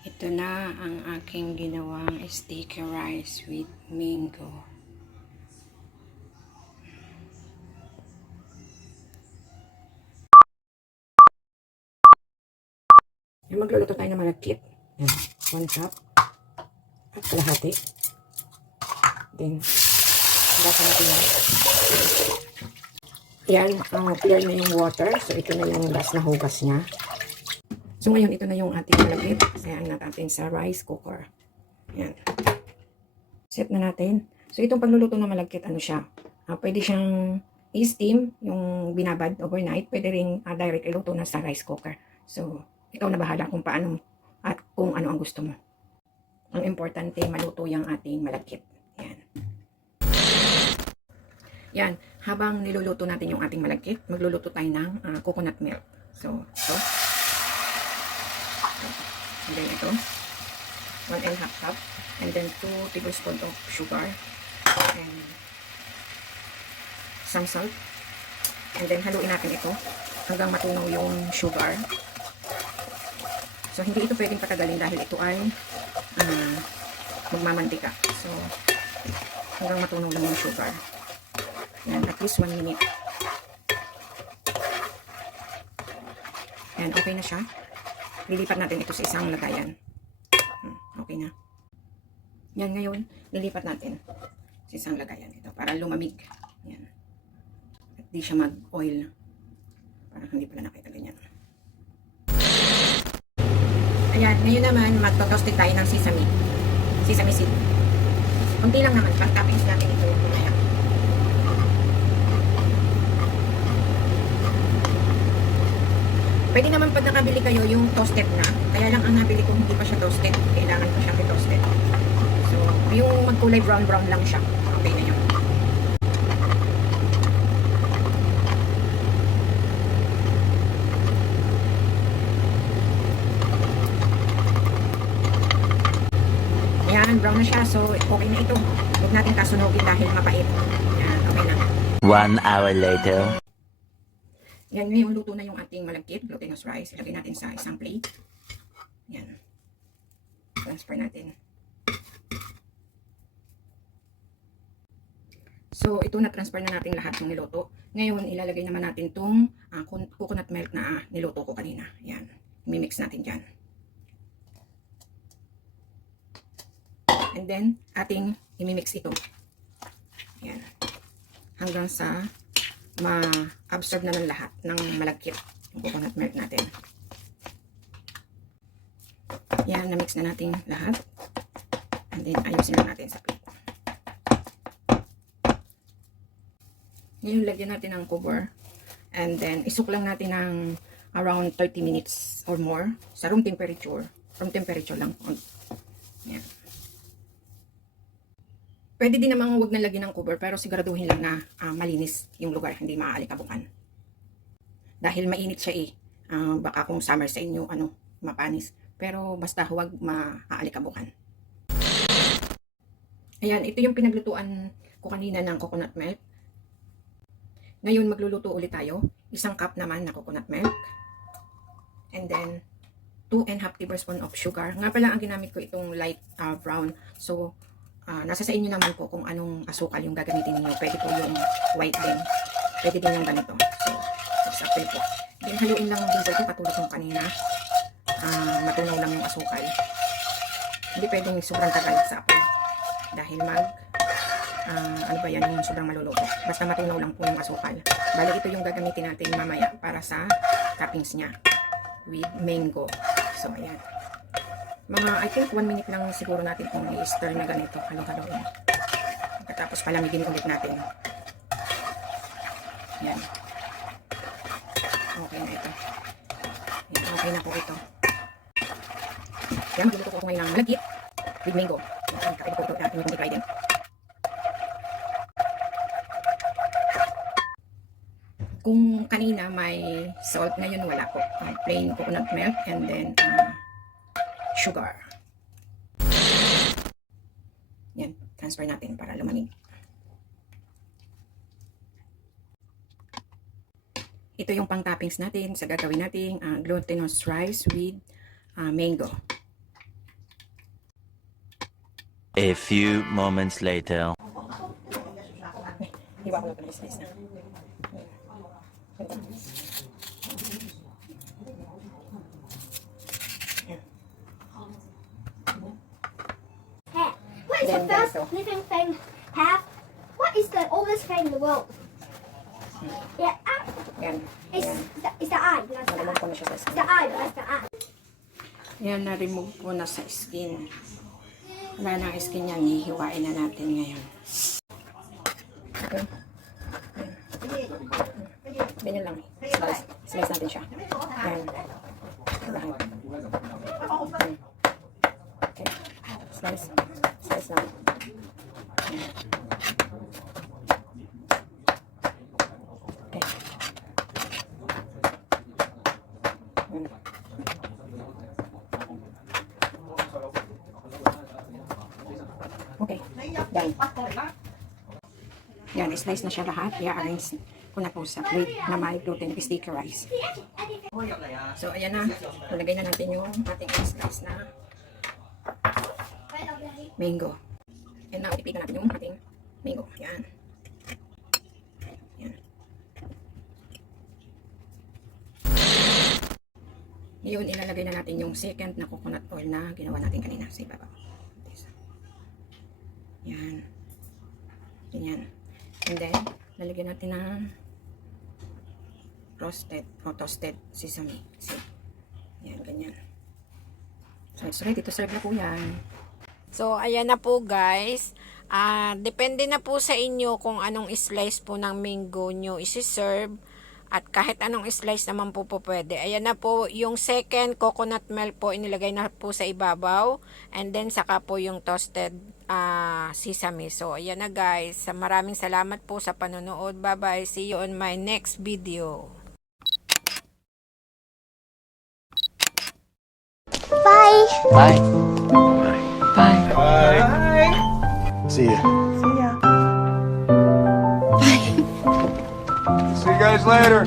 Ito na ang aking ginawang sticky rice with mango. Yung magluluto tayo ng malagkit. Yan. 1 cup. At kalahati. Then, gasa natin yan. Yan, clear na yung water. So, ito na yung gas na hugas niya. So, ngayon, ito na yung ating malagkit. Sayan natin sa rice cooker. Yan. Set na natin. So, itong pagluluto ng malagkit, ano siya? Pwede siyang i-steam, yung binabad overnight. Pwede rin direct iluto na sa rice cooker. So, ikaw na bahala kung paano at kung ano ang gusto mo. Ang importante, maluto yung ating malagkit. Yan. Yan. Habang niluluto natin yung ating malagkit, magluluto tayo ng coconut milk. So, ito. And then ito. 1.5 cup. And then 2 tablespoons of sugar. And some salt. And then haluin natin ito hanggang matunaw yung sugar. So, hindi ito pwedeng patagalin dahil ito ay magmamantika. So, hanggang matunaw lang yung sugar. Yan, at least 1 minute. Yan, okay na siya. Lilipat natin ito sa isang lagayan. Okay na. Yan, ngayon, lilipat natin sa isang lagayan ito para lumamig. Yan. At di siya mag-oil. Parang hindi pala nakita ganyan. Ayan, ngayon naman, magto-toasted tayo ng sesame. Sesame seed. Kunti lang naman, pang-toppings natin ito yung kumaya. Pwede naman pag nakabili kayo yung toasted na. Kaya lang ang nabili ko hindi pa siya toasted. Kailangan ko siyang i-toasted. So, yung magkulay brown-brown lang siya. Okay na yun. Ayan, brown na siya. So, okay na ito. Huwag natin kasunogin dahil mapait. Ayan, okay na. 1 hour later. Yan, ngayon luto na yung ating malagkit, glutinous rice. Ilagay natin sa isang plate. Yan. Transfer natin. So, ito na-transfer na natin lahat ng niluto. Ngayon, ilalagay naman natin itong coconut milk na niluto ko kanina. Yan. I-mix natin dyan. And then, ating i-mix ito. Yan. Hanggang sa ma-absorb na ng lahat ng malagkit yung coconut milk natin. Yan, na-mix na natin lahat. And then, ayusin na natin sa plate. Ngayon, lagyan natin ng cover. And then, isuk lang natin ng around 30 minutes or more sa room temperature. Room temperature lang. Yan. Pwede din namang huwag na lagyan ng cover pero siguraduhin lang na malinis yung lugar, hindi maaalikabukan. Dahil mainit siya eh. Baka kung summer sa inyo, mapanis. Pero basta huwag maaalikabukan. Ayan, ito yung pinaglutuan ko kanina ng coconut milk. Ngayon magluluto ulit tayo. 1 cup naman na coconut milk. And then 2.5 tablespoons of sugar. Nga pala ang ginamit ko itong light brown. So, nasa sa inyo naman po kung anong asukal yung gagamitin niyo. Pwede po yung white din. Pwede din yung ganito. So, it's up to you po. Then, haluin lang din po ito katulad ng kanina. Matunaw lang yung asukal. Hindi pwedeng sobrang tagal sa apoy. Dahil ano ba yan, yung sobrang maluluto. Basta matunaw lang po yung asukal. Bali, ito yung gagamitin natin mamaya para sa toppings niya. With mango. So, ayan. I think 1 minute lang siguro natin kung i-stir na ganito. Halo-haloin. Pagkatapos palamigin ulit natin. Yan. Okay na ito. Yan, okay na po ito. Yan, magluluto ko ngayon ng malagkit with mango. Yan, kakaiba po ito natin kung i-try din. Kung kanina may salt, ngayon wala po. Plain coconut milk and then sugar. Yan, transfer natin para lumamig. Ito yung pang toppings natin sa gagawin nating glutinous rice with mango. A few moments later. Hiwa ko na ito ng slice na. Hey, what is Then the first ganito. living thing have? What is the oldest thing in the world? Yeah, Yan. it's, Yan. it's the eye. That's the Na-remove eye. ko na siya sa It's skin. the eye. That's the eye. Yan, na-remove ko na sa skin. Wala na ang skin yan. Hihiwain na natin ngayon. Okay. Ganyan lang. Slice. Slice natin siya. Yan. Lahat. Yan. Okay. Slice. Slice lang. Yan. Okay. Yan. Okay. Done. Yan, slice na siya lahat. I-arrange ko na po sa plate na may gluten sticker rice. So, ayan na. Nalagay na natin yung ating slice na mango. And now, ipipigan natin yung ating mango. Yan. Yan. Ngayon, ilalagay na natin yung second na coconut oil na ginawa natin kanina sa ibabaw. Yan. Ganyan. And then, lalagyan natin ng roasted o toasted sesame seed. Yan, ganyan. So, it's ready to serve na po yan. So, ayan na po guys. Depende na po sa inyo kung anong slice po ng mango nyo isi-serve. At kahit anong slice naman po pwede. Ayan na po yung second coconut milk po inilagay na po sa ibabaw. And then saka po yung toasted sesame. So, ayan na guys. Maraming salamat po sa panonood. Bye-bye. See you on my next video. Bye. Bye. See ya. See you guys later.